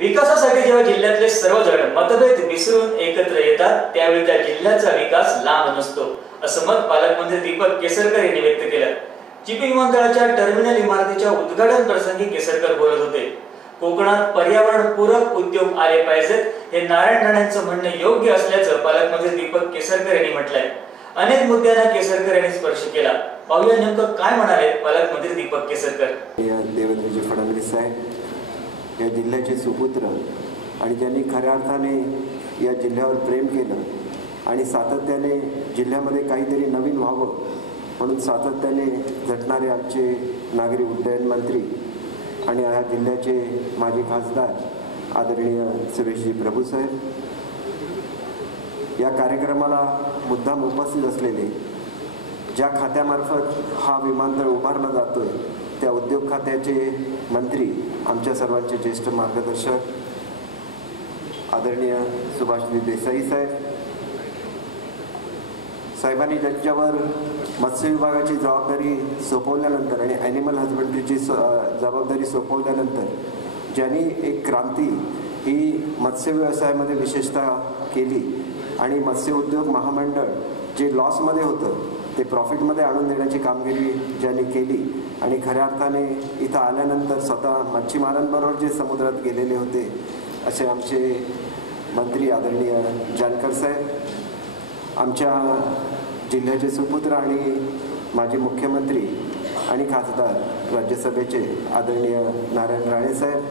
विकासासाठी जेव्हा जिल्ह्यातले सर्वजण मतभेद विसरून एकत्र येतात त्यावेळी त्या जिल्ह्याचा विकास लांब नसतो असं मत पालकमंत्री दीपक केसरकर यांनी व्यक्त केलं. चिपी विमानतळाच्या टर्मिनल इमारतीच्या उद्घाटन प्रसंगी केसरकर बोलत होते कोकणात पर्यावरण पूरक उद्योग आले पाहिजेत हे नारायण राणेंचं म्हणणं योग्य असल्याचं पालकमंत्री दीपक केसरकर यांनी म्हटलंय. अनेक मुद्द्यांना केसरकर यांनी स्पर्श केला. पाहूया नेमकं काय म्हणाले पालकमंत्री दीपक केसरकर. देवेंद्रजी फडणवीस साहेब या जिल्ह्याचे सुपुत्र आणि ज्यांनी खऱ्या अर्थाने या जिल्ह्यावर प्रेम केलं आणि सातत्याने जिल्ह्यामध्ये काहीतरी नवीन व्हावं म्हणून सातत्याने झटणारे आमचे नागरी उड्डयन मंत्री आणि ह्या जिल्ह्याचे माजी खासदार आदरणीय सुरेशजी प्रभूसाहेब या कार्यक्रमाला मुद्दाम उपस्थित असलेले ज्या खात्यामार्फत हा विमानतळ उभारला जातो आहे उद्योग खात्याचे मंत्री आमच्या सर्वांचे ज्येष्ठ मार्गदर्शक आदरणीय सुभाषजी देसाई साहेब. साहेबांनी ज्यांच्यावर मत्स्य विभागाची जबाबदारी सोपवल्यानंतर आणि ॲनिमल हजबंड्रीची स जबाबदारी सोपवल्यानंतर ज्यांनी एक क्रांती ही मत्स्य व्यवसायामध्ये विशेषतः केली आणि मत्स्य उद्योग महामंडळ जे लॉसमध्ये होतं ते प्रॉफिटमध्ये आणून देण्याची कामगिरी ज्यांनी केली आणि खऱ्या अर्थाने इथं आल्यानंतर स्वतः मच्छीमारांबरोबर जे समुद्रात गेलेले होते असे आमचे मंत्री आदरणीय जानकर साहेब आमच्या जिल्ह्याचे सुपुत्र आणि माजी मुख्यमंत्री आणि खासदार राज्यसभेचे आदरणीय नारायण राणे साहेब.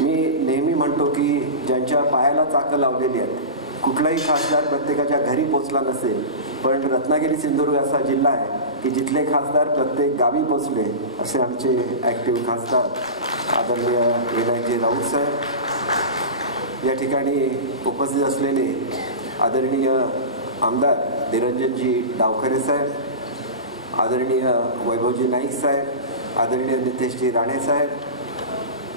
मी नेहमी म्हणतो की ज्यांच्या पायाला चाकं लावलेली आहेत कुठलाही खासदार प्रत्येकाच्या घरी पोचला नसेल पण रत्नागिरी सिंधुदुर्ग असा जिल्हा आहे की जिथले खासदार प्रत्येक गावी पोचले असे आमचे ॲक्टिव्ह खासदार आदरणीय विनायकजी राऊत साहेब. या ठिकाणी उपस्थित असलेले आदरणीय आमदार निरंजनजी डावखरे साहेब आदरणीय वैभवजी नाईक साहेब आदरणीय नितेशजी राणे साहेब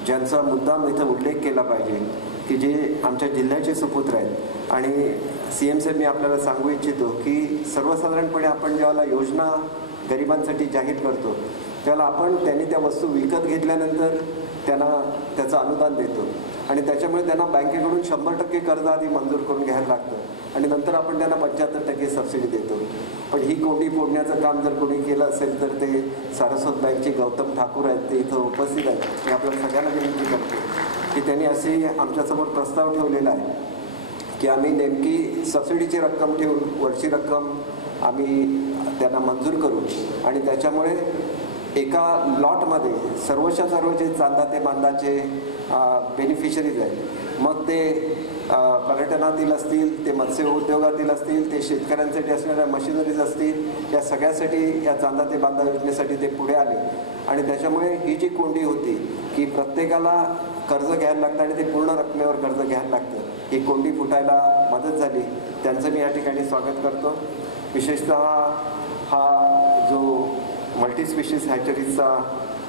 ज्यांचा मुद्दाम इथं उल्लेख केला पाहिजे. की जे आमच्या जिल्ह्याचे सुपुत्र आहेत. आणि सी एम साहेब मी आपल्याला सांगू इच्छितो की सर्वसाधारणपणे आपण ज्यावेळेला योजना गरिबांसाठी जाहीर करतो त्याला आपण त्यांनी त्या वस्तू विकत घेतल्यानंतर त्यांना त्याचं अनुदान देतो. आणि त्याच्यामुळे त्यांना बँकेकडून शंभर टक्के कर्ज आधी मंजूर करून घ्यायला लागतं. आणि नंतर आपण त्यांना पंच्याहत्तर टक्के सबसिडी देतो. पण ही कोंडी फोडण्याचं काम जर कोणी केलं असेल तर ते सारस्वत बँकचे गौतम ठाकूर आहेत ते इथं उपस्थित आहेत. मी आपल्याला सगळ्यांना विनंती करतो. की त्यांनी असे आमच्यासमोर प्रस्ताव ठेवलेला आहे की आम्ही नेमकी सबसिडीची रक्कम ठेवून वरची रक्कम आम्ही त्यांना मंजूर करू. आणि त्याच्यामुळे एका लॉटमध्ये सर्वच्या सर्व जे चांदा ते बांधाचे बेनिफिशरीज आहेत मग ते पर्यटनातील असतील ते मत्स्य उद्योगातील असतील ते शेतकऱ्यांसाठी असणाऱ्या मशिनरीज असतील या सगळ्यासाठी या चांदा ते बांधा योजनेसाठी ते पुढे आले. आणि त्याच्यामुळे ही जी कोंडी होती की प्रत्येकाला कर्ज घ्यायला लागतं आणि ते पूर्ण रकमेवर कर्ज घ्यायला लागतं. ही कोंडी फुटायला मदत झाली. त्यांचं मी या ठिकाणी स्वागत करतो. विशेषतः हा जो मल्टीस्पेशिस हॅचरीजचा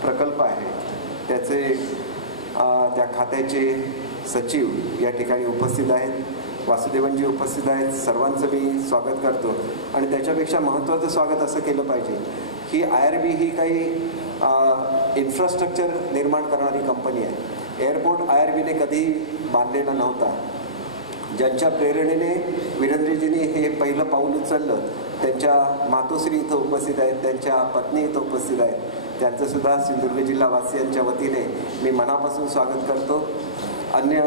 प्रकल्प आहे त्याचे त्या खात्याचे सचिव या ठिकाणी उपस्थित आहेत. वासुदेवनजी उपस्थित आहेत. सर्वांचं मी स्वागत करतो. आणि त्याच्यापेक्षा महत्त्वाचं स्वागत असं केलं पाहिजे. ही आय आर बी ही काही इन्फ्रास्ट्रक्चर निर्माण करणारी कंपनी आहे. एअरपोर्ट आय आर बीने कधी बांधलेला नव्हता. ज्यांच्या प्रेरणेने वीरेंद्रजीने हे पहिलं पाऊल उचललं त्यांच्या मातोश्री इथं उपस्थित आहेत त्यांच्या पत्नी इथं उपस्थित आहेत त्यांचंसुद्धा सिंधुदुर्ग जिल्हावासियांच्या वतीने मी मनापासून स्वागत करतो. अन्य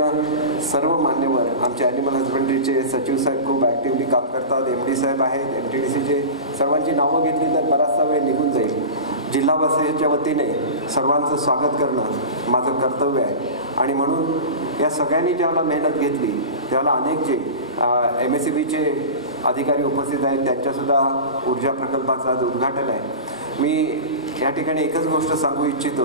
सर्व मान्यवर आमचे ॲनिमल हजबंड्रीचे सचिव साहेब खूप ॲक्टिव्हली काम करतात एम डी साहेब आहेत एम टी डी सीचे सर्वांची नावं घेतली तर बराचसा वेळ निघून जाईल. जिल्हावासियांच्या वतीने सर्वांचं स्वागत करणं माझं कर्तव्य आहे. आणि म्हणून या सगळ्यांनी ज्यावेळेला मेहनत घेतली त्यावेळेला अनेक जे एम एस सी बीचे अधिकारी उपस्थित आहेत त्यांच्यासुद्धा ऊर्जा प्रकल्पाचं आज उद्घाटन आहे. मी या ठिकाणी एकच गोष्ट सांगू इच्छितो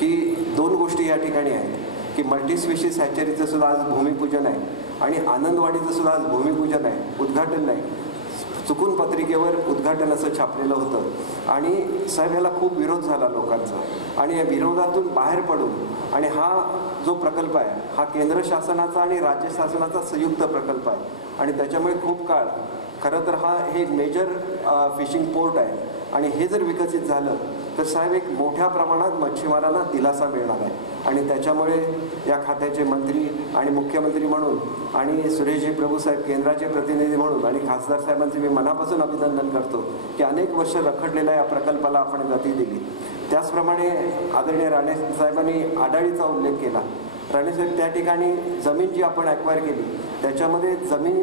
की दोन गोष्टी या ठिकाणी आहेत की मल्टीस्पेशिस हॅचरीचं सुद्धा आज भूमिपूजन आहे आणि आनंदवाडीचं सुद्धा आज भूमिपूजन आहे उद्घाटन नाही. चुकून पत्रिकेवर उद्घाटन असं छापलेलं होतं. आणि साहेब ह्याला खूप विरोध झाला लोकांचा. आणि या विरोधातून बाहेर पडून आणि हा जो प्रकल्प आहे हा केंद्र शासनाचा आणि राज्य शासनाचा संयुक्त प्रकल्प आहे. आणि त्याच्यामुळे खूप काळ खरं तर हा हे एक मेजर फिशिंग पोर्ट आहे. आणि हे जर विकसित झालं तर साहेब एक मोठ्या प्रमाणात मच्छीमारांना दिलासा मिळणार आहे. आणि त्याच्यामुळे या खात्याचे मंत्री आणि मुख्यमंत्री म्हणून आणि सुरेशजी प्रभूसाहेब केंद्राचे प्रतिनिधी म्हणून आणि खासदार साहेबांचे मी मनापासून अभिनंदन करतो की अनेक वर्ष रखडलेल्या या प्रकल्पाला आपण गती दिली. त्याचप्रमाणे आदरणीय राणे साहेबांनी आडाळीचा उल्लेख केला. राणेसाहेब त्या ठिकाणी जमीन जी आपण ॲक्वायर केली त्याच्यामध्ये जमीन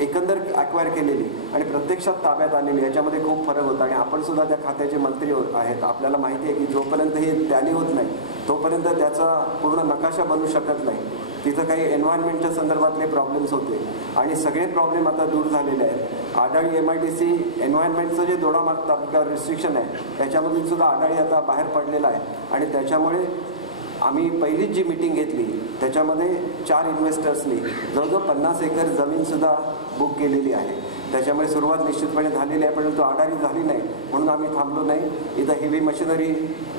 एकंदर ॲक्वायर केलेली आणि प्रत्यक्षात ताब्यात आलेली याच्यामध्ये खूप फरक होता. आणि आपण सुद्धा त्या खात्याचे मंत्री हो- आहेत. आपल्याला माहिती आहे की जोपर्यंत हे टॅली होत नाही तोपर्यंत त्याचा पूर्ण नकाशा बनू शकत नाही. तिथं काही एन्व्हायरमेंटच्या संदर्भातले प्रॉब्लेम्स होते. आणि सगळे प्रॉब्लेम आता दूर झालेले आहेत. Adali M I D C एन्व्हायरमेंटचं जे दोडामार्ग तालुक्यावर रिस्ट्रिक्शन आहे त्याच्यामधून सुद्धा आडाळी आता बाहेर पडलेला आहे. आणि त्याच्यामुळे आम्ही पहिलीच जी मिटिंग घेतली त्याच्यामध्ये चार इन्व्हेस्टर्सनी जवळजवळ पन्नास एकर जमीनसुद्धा बुक केलेली आहे. त्याच्यामुळे सुरुवात निश्चितपणे झालेली आहे परंतु आडारी झाली नाही. म्हणून आम्ही थांबलो नाही. इथं हेवी मशिनरी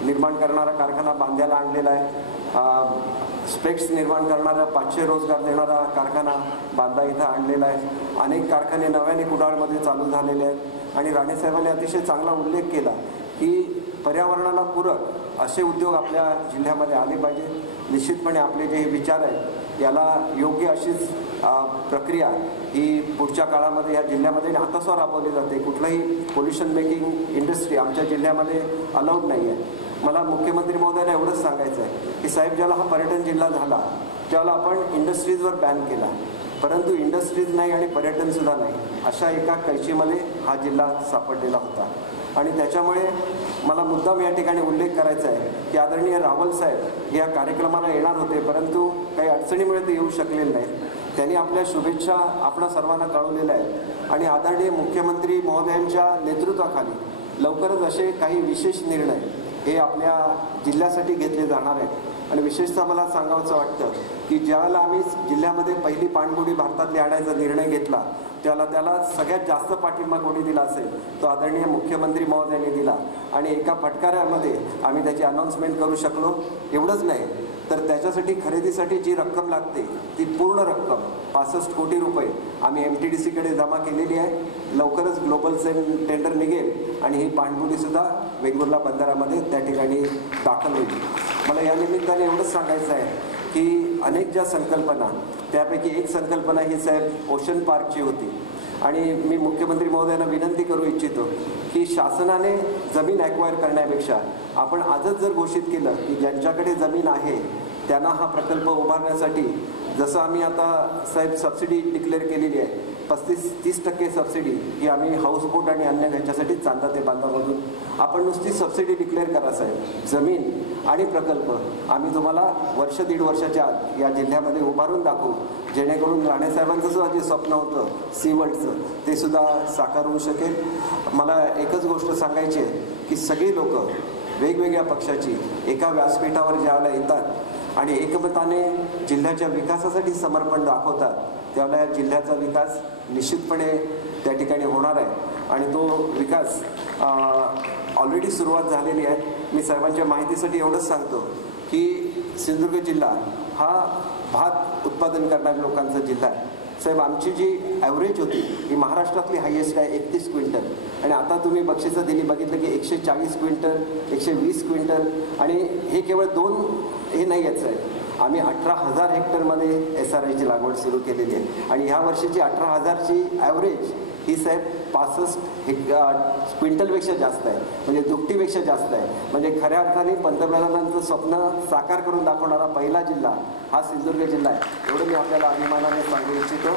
निर्माण करणारा कारखाना बांधायला आणलेला आहे. स्पेक्स निर्माण करणारा पाचशे रोजगार देणारा कारखाना बांधा इथं आणलेला आहे. अनेक कारखाने नव्याने कुडाळमध्ये चालू झालेले आहेत. आणि राणेसाहेबांनी अतिशय चांगला उल्लेख केला की पर्यावरणाला पूरक असे उद्योग आपल्या जिल्ह्यामध्ये आले पाहिजे. निश्चितपणे आपले जे हे विचार आहेत याला योग्य अशीच प्रक्रिया ही पुढच्या काळामध्ये या जिल्ह्यामध्ये आणि राबवली जाते. कुठलंही पोल्युशन मेकिंग इंडस्ट्री आमच्या जिल्ह्यामध्ये अलाउड नाही आहे मला मुख्यमंत्री महोदयाला एवढंच सांगायचं आहे की साहेब ज्याला हा पर्यटन जिल्हा झाला त्याला आपण इंडस्ट्रीजवर बॅन केला. परंतु इंडस्ट्रीज नाही आणि पर्यटनसुद्धा नाही अशा एका कैशीमध्ये हा जिल्हा सापडलेला होता. आणि त्याच्यामुळे मला मुद्दाम या ठिकाणी उल्लेख करायचा आहे की आदरणीय रावल साहेब हे या कार्यक्रमाला येणार होते परंतु काही अडचणीमुळे ते येऊ शकलेले नाहीत. त्यांनी आपल्या शुभेच्छा आपणा सर्वांना कळवलेल्या आहेत. आणि आदरणीय मुख्यमंत्री महोदयांच्या नेतृत्वाखाली लवकरच असे काही विशेष निर्णय हे आपल्या जिल्ह्यासाठी घेतले जाणार आहेत. आणि विशेषतः मला सांगावंसं वाटतं की ज्यावेळेला आम्ही जिल्ह्यामध्ये पहिली पाणबुडी भारतातली आणायचा निर्णय घेतला त्याला त्याला सगळ्यात जास्त पाठिंबा कोणी दिला असेल तो आदरणीय मुख्यमंत्री महोदयांनी दिला. आणि एका फटकाऱ्यामध्ये आम्ही त्याची अनाऊन्समेंट करू शकलो. एवढंच नाही तर त्याच्यासाठी खरेदीसाठी जी रक्कम लागते ती पूर्ण रक्कम पासष्ट कोटी रुपये आम्ही एम टी डी सीकडे जमा केलेली आहे. लवकरच ग्लोबल सेल टेंडर निघेल आणि ही पाणबुडीसुद्धा वेंगुर्ला बंदरामध्ये त्या ठिकाणी दाखल होईल. मला या निमित्ताने एवढंच सांगायचं आहे. की अनेक ज्या संकल्पना त्यापैकी एक संकल्पना ही साहेब ओशन पार्कची होती. आणि मी मुख्यमंत्री महोदयांना विनंती करू इच्छितो की शासनाने जमीन ॲक्वायर करण्यापेक्षा आपण आजच जर घोषित केलं की ज्यांच्याकडे जमीन आहे त्यांना हा प्रकल्प उभारण्यासाठी जसं आम्ही आता साहेब सबसिडी डिक्लेअर केलेली आहे पस्तीस तीस टक्के सबसिडी ही आम्ही हाऊसबोट आणि अन्य घ्यायच्यासाठी चांदा ते बांधामधून. आपण नुसती सबसिडी डिक्लेअर करा साहेब. जमीन आणि प्रकल्प आम्ही तुम्हाला वर्ष दीड वर्षाच्या आत या जिल्ह्यामध्ये उभारून दाखवू. जेणेकरून राणेसाहेबांचं सुद्धा जे स्वप्न होतं सी वर्ल्डचं ते सुद्धा साकार होऊ शकेल. मला एकच गोष्ट सांगायची आहे की सगळी लोक वेगवेगळ्या पक्षाची एका व्यासपीठावर ज्यावेळेला येतात आणि एकमताने जिल्ह्याच्या विकासासाठी समर्पण दाखवतात त्यावेळेला या जिल्ह्याचा विकास निश्चितपणे त्या ठिकाणी होणार आहे. आणि तो विकास ऑलरेडी सुरुवात झालेली आहे. मी साहेबांच्या माहितीसाठी एवढंच सांगतो की सिंधुदुर्ग जिल्हा हा भात उत्पादन करणाऱ्या लोकांचा जिल्हा आहे. साहेब आमची जी ॲव्हरेज होती ही महाराष्ट्रातली हायेस्ट आहे एकतीस क्विंटल. आणि आता तुम्ही बक्षिसं दिली बघितलं की एकशे चाळीस क्विंटल एकशे वीस क्विंटल. आणि हे केवळ दोन हे नाही याचं आहे. आम्ही अठरा हजार हेक्टरमध्ये एस आर आयची लागवड सुरू केलेली आहे. आणि ह्या वर्षीची अठरा हजारची ॲव्हरेज ही साहेब पासष्ट हेक् क्विंटलपेक्षा जास्त आहे. म्हणजे दुपटीपेक्षा जास्त आहे. म्हणजे खऱ्या अर्थाने पंतप्रधानांचं स्वप्न साकार करून दाखवणारा पहिला जिल्हा हा सिंधुदुर्ग जिल्हा आहे. एवढं मी आपल्याला अभिमानाने सांगू इच्छितो.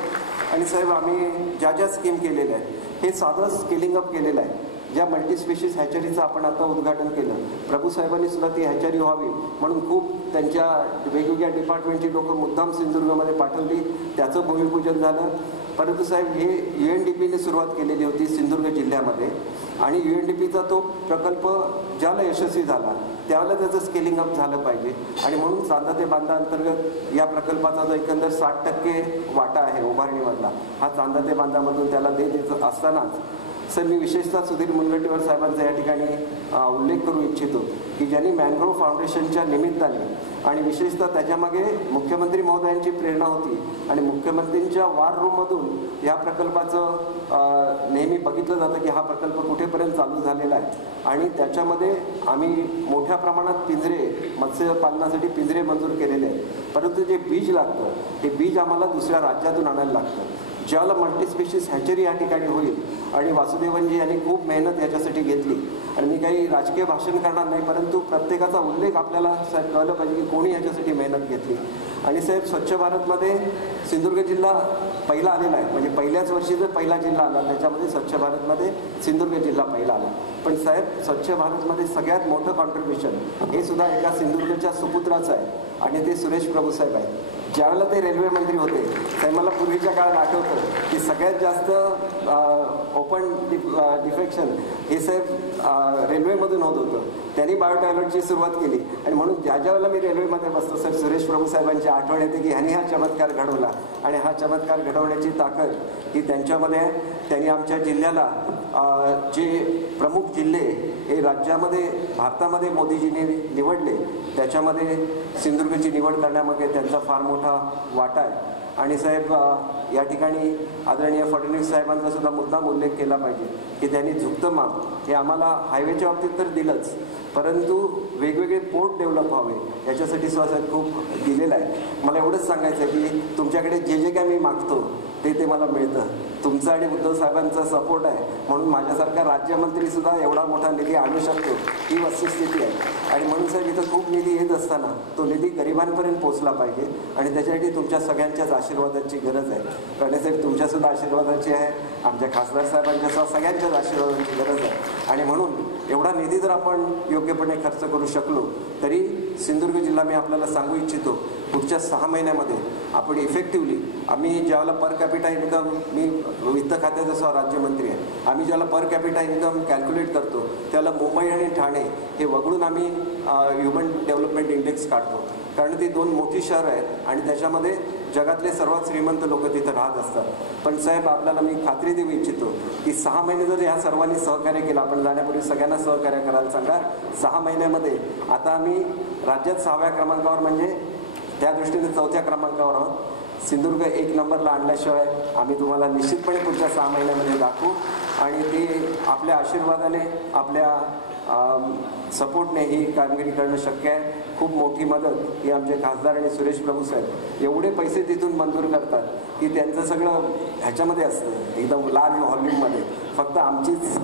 आणि साहेब आम्ही ज्या ज्या स्कीम केलेल्या आहेत हे साधं स्केलिंग अप केलेलं आहे. ज्या मल्टीस्पेशिस हॅचरीचं आपण आता उद्घाटन केलं प्रभूसाहेबांनी सुद्धा ती हॅचरी व्हावी म्हणून खूप त्यांच्या वेगवेगळ्या डिपार्टमेंटची लोकं मुद्दाम सिंधुदुर्गमध्ये पाठवली त्याचं भूमिपूजन झालं. परंतु साहेब हे यू एन डी पीने सुरुवात केलेली होती सिंधुदुर्ग जिल्ह्यामध्ये आणि यू एन डी पीचा तो प्रकल्प ज्याला यशस्वी झाला त्यावेळेला त्याचं स्केलिंग अप झालं पाहिजे. आणि म्हणून चांदा ते बांधा अंतर्गत या प्रकल्पाचा जो एकंदर साठ टक्के वाटा आहे उभारणीमधला हा चांदा ते बांधामधून त्याला देत येत असतानाच सर मी विशेषतः सुधीर मुनगंटीवार साहेबांचा या ठिकाणी उल्लेख करू इच्छितो की ज्यांनी मॅनग्रोव्ह फाउंडेशनच्या निमित्ताने आणि विशेषतः त्याच्यामागे मुख्यमंत्री महोदयांची प्रेरणा होती आणि मुख्यमंत्रींच्या वार रूममधून या प्रकल्पाचं नेहमी बघितलं जातं की हा प्रकल्प कुठेपर्यंत चालू झालेला आहे. आणि त्याच्यामध्ये आम्ही मोठ्या प्रमाणात पिंजरे मत्स्यपालनासाठी पिंजरे मंजूर केलेले आहेत. परंतु जे बीज लागतं ते बीज आम्हाला दुसऱ्या राज्यातून आणायला लागतं. ज्याला मल्टीस्पेशिस हॅचरी या ठिकाणी होईल आणि वासुदेवनजी यांनी खूप मेहनत याच्यासाठी घेतली. आणि मी काही राजकीय भाषण करणार नाही परंतु प्रत्येकाचा उल्लेख आपल्याला साहेब कळलं पाहिजे की कोणी याच्यासाठी मेहनत घेतली. आणि साहेब स्वच्छ भारतमध्ये सिंधुदुर्ग जिल्हा पहिला आलेला आहे. म्हणजे पहिल्याच वर्षी जर पहिला जिल्हा आला त्याच्यामध्ये स्वच्छ भारतमध्ये सिंधुदुर्ग जिल्हा पहिला आला. पण साहेब स्वच्छ भारतमध्ये सगळ्यात मोठं कॉन्ट्रीब्युशन हे सुद्धा एका सिंधुदुर्गच्या सुपुत्राचं आहे. आणि ते सुरेश प्रभू साहेब आहेत. ज्यावेळेला ते रेल्वे मंत्री होते ते मला पूर्वीच्या काळात आठवतं की सगळ्यात जास्त ओपन डिफेक्शन हे साहेब रेल्वेमधून होत होतं. त्यांनी बायोटॉयलेटची सुरुवात केली. आणि म्हणून ज्या ज्या वेळेला मी रेल्वेमध्ये बसतो सर सुरेश प्रभू साहेबांची आठवण येते की ह्यांनी हा चमत्कार घडवला. आणि हा चमत्कार घडवण्याची ताकद ही त्यांच्यामध्ये आहे त्यांनी आमच्या जिल्ह्याला जे प्रमुख जिल्हे हे राज्यामध्ये भारतामध्ये मोदीजींनी निवडले त्याच्यामध्ये सिंधुदुर्गची निवड करण्यामागे त्यांचा फार मोठा मोठा वाटा आहे. आणि साहेब या ठिकाणी आदरणीय फडणवीस साहेबांचा सुद्धा मुद्दाम उल्लेख केला पाहिजे. की त्यांनी झुकतं माप. हे आम्हाला हायवेच्या बाबतीत तर दिलंच. परंतु वेगवेगळे पोर्ट डेव्हलप व्हावे याच्यासाठी सुद्धा खूप दिलेलं आहे. मला एवढंच सांगायचं आहे की तुमच्याकडे जे जे काय मी मागतो ते ते मला मिळतं. तुमचा आणि उद्धव साहेबांचा सपोर्ट आहे. म्हणून माझ्यासारखा राज्यमंत्रीसुद्धा एवढा मोठा निधी आणू शकतो ही वस्तुस्थिती आहे. आणि म्हणून साहेब इथं खूप निधी येत असताना तो निधी गरिबांपर्यंत पोहोचला पाहिजे. आणि त्याच्यासाठी तुमच्या सगळ्यांच्याच आशीर्वादाची गरज आहे. साहेब तुमच्यासुद्धा आशीर्वादाची आहे. आमच्या खासदार साहेबांच्या सुद्धा सगळ्यांच्याच आशीर्वादांची गरज आहे. आणि म्हणून एवढा निधी जर आपण योग्यपणे खर्च करू शकलो तरी सिंधुदुर्ग जिल्हा मी आपल्याला सांगू इच्छितो पुढच्या सहा महिन्यामध्ये आपण इफेक्टिव्हली आम्ही ज्यावेळेला पर कॅपिटा इन्कम मी वित्त खात्याचा सुद्धा राज्यमंत्री आहे आम्ही ज्याला पर कॅपिटा इन्कम कॅल्क्युलेट करतो त्याला मुंबई आणि ठाणे हे वगळून आम्ही ह्युमन डेव्हलपमेंट इंडेक्स काढतो. कारण ती दोन मोठी शहरं आहेत आणि त्याच्यामध्ये जगातले सर्वात श्रीमंत लोक तिथं राहत असतात. पण साहेब आपल्याला मी खात्री देऊ इच्छितो की सहा महिने जर ह्या सर्वांनी सहकार्य केलं आपण जाण्यापूर्वी सगळ्यांना सहकार्य करायला सांगा सहा महिन्यामध्ये आता आम्ही राज्यात सहाव्या क्रमांकावर म्हणजे त्या दृष्टीने चौथ्या क्रमांकावर आहोत. सिंधुदुर्ग एक नंबरला आणल्याशिवाय आम्ही तुम्हाला निश्चितपणे पुढच्या सहा महिन्यामध्ये दाखवू. आणि ते आपल्या आशीर्वादाने आपल्या सपोर्टने ही कामगिरी करणं शक्य आहे. खूप मोठी मदत ही आमचे खासदार आणि सुरेश प्रभू साहेब एवढे पैसे तिथून मंजूर करतात की त्यांचं सगळं ह्याच्यामध्ये असतं एकदम लार्ज व्हॉल्यूममध्ये फक्त आमचीच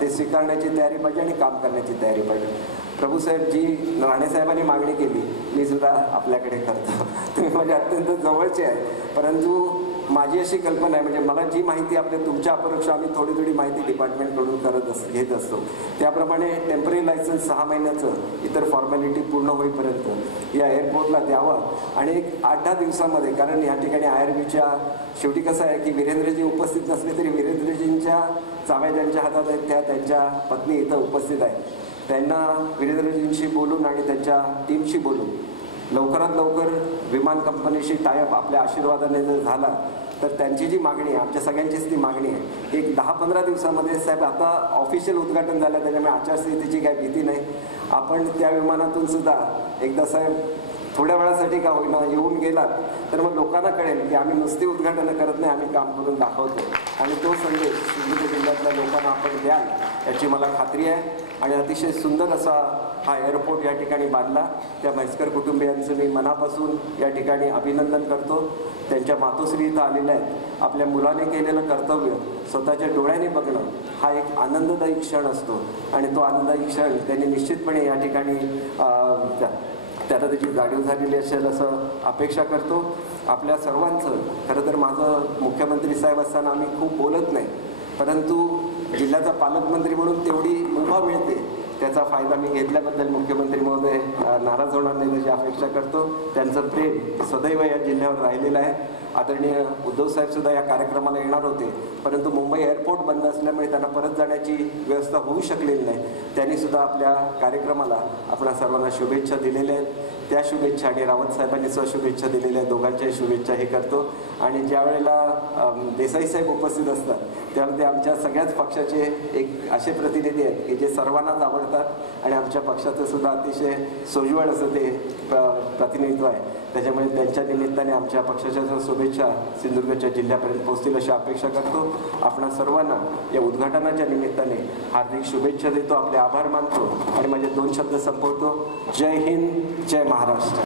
ते स्वीकारण्याची तयारी पाहिजे आणि काम करण्याची तयारी पाहिजे. प्रभूसाहेब जी राणेसाहेबांनी मागणी केली मी सुद्धा आपल्याकडे करतो. तुम्ही माझे अत्यंत जवळचे आहे. परंतु माझी अशी कल्पना आहे म्हणजे मला जी माहिती आपल्या तुमच्या अपरोक्ष आम्ही थोडी थोडी माहिती डिपार्टमेंटकडून करत अस घेत असतो. त्याप्रमाणे टेंपररी लायसन्स सहा महिन्याचं इतर फॉर्मॅलिटी पूर्ण होईपर्यंत या एअरपोर्टला द्यावं. आणि एक आठ दहा दिवसामध्ये कारण या ठिकाणी आय आर बीच्या शेवटी कसं आहे की वीरेंद्रजी उपस्थित नसले तरी वीरेंद्रजींच्या चाव्या ज्यांच्या हातात आहेत त्या त्यांच्या पत्नी इथं उपस्थित आहेत. त्यांना वीरेंद्रजींशी बोलून आणि त्यांच्या टीमशी बोलून लवकरात लवकर विमान कंपनीशी टायअप आपल्या आशीर्वादाने जर झाला तर त्यांची जी मागणी आहे आमच्या सगळ्यांचीच ती मागणी आहे. एक दहा पंधरा दिवसामध्ये साहेब आता ऑफिशियल उद्घाटन झालं त्याच्यामुळे आचारसंहितेची काही भीती नाही. आपण त्या विमानातून सुद्धा एकदा साहेब थोड्या वेळासाठी का होईना येऊन गेलात तर मग लोकांना कळेल की आम्ही नुसती उद्घाटनं करत नाही आम्ही काम करून दाखवतो. आणि तो संदेश सिंधुदुर्ग जिल्ह्यातल्या लोकांना आपण द्याल याची मला खात्री आहे. आणि अतिशय सुंदर असा हा एअरपोर्ट या ठिकाणी बांधला. त्या म्हैसकर कुटुंबियांचं मी मनापासून या ठिकाणी अभिनंदन करतो. त्यांच्या मातोश्री इथं आलेल्या आहेत. आपल्या मुलाने केलेलं कर्तव्य स्वतःच्या डोळ्याने बघणं हा एक आनंददायी क्षण असतो. आणि तो आनंददायी क्षण त्यांनी निश्चितपणे या ठिकाणी त्या- त्याला त्याची जाणीव झालेली असेल असं अपेक्षा करतो. आपल्या सर्वांचं खरं तर माझं मुख्यमंत्री साहेब असताना आम्ही खूप बोलत नाही. परंतु जिल्ह्याचा पालकमंत्री म्हणून तेवढी मुभा मिळते. त्याचा फायदा मी घेतल्याबद्दल मुख्यमंत्री महोदय नाराज होणार नाही त्याची अपेक्षा करतो. त्यांचं प्रेम सदैव या जिल्ह्यावर राहिलेलं आहे. आदरणीय उद्धव सुद्धा या कार्यक्रमाला येणार होते. परंतु मुंबई एअरपोर्ट बंद असल्यामुळे त्यांना परत जाण्याची व्यवस्था होऊ शकलेली नाही. त्यांनी सुद्धा आपल्या कार्यक्रमाला आपल्या सर्वांना शुभेच्छा दिलेल्या आहेत. त्या शुभेच्छा आणि रावत साहेबांनी शुभेच्छा दिलेल्या दोघांच्याही शुभेच्छा हे करतो. आणि ज्या वेळेला देसाई साहेब उपस्थित असतात त्यावेळेला ते आमच्या सगळ्याच पक्षाचे एक असे प्रतिनिधी आहेत की जे सर्वांनाच आवडतात आणि आमच्या पक्षाचं सुद्धा अतिशय सोज्वळ असं ते प्र- प्रतिनिधित्व आहे. त्याच्यामुळे त्यांच्या निमित्ताने आमच्या पक्षाच्या शुभेच्छा सिंधुदुर्गच्या जिल्ह्यापर्यंत पोहोचतील अशी अपेक्षा करतो. आपणा सर्वांना या उद्घाटनाच्या निमित्ताने हार्दिक शुभेच्छा देतो आपले आभार मानतो आणि माझे दोन शब्द संपवतो. जय हिंद जय মহারাষ্ট্র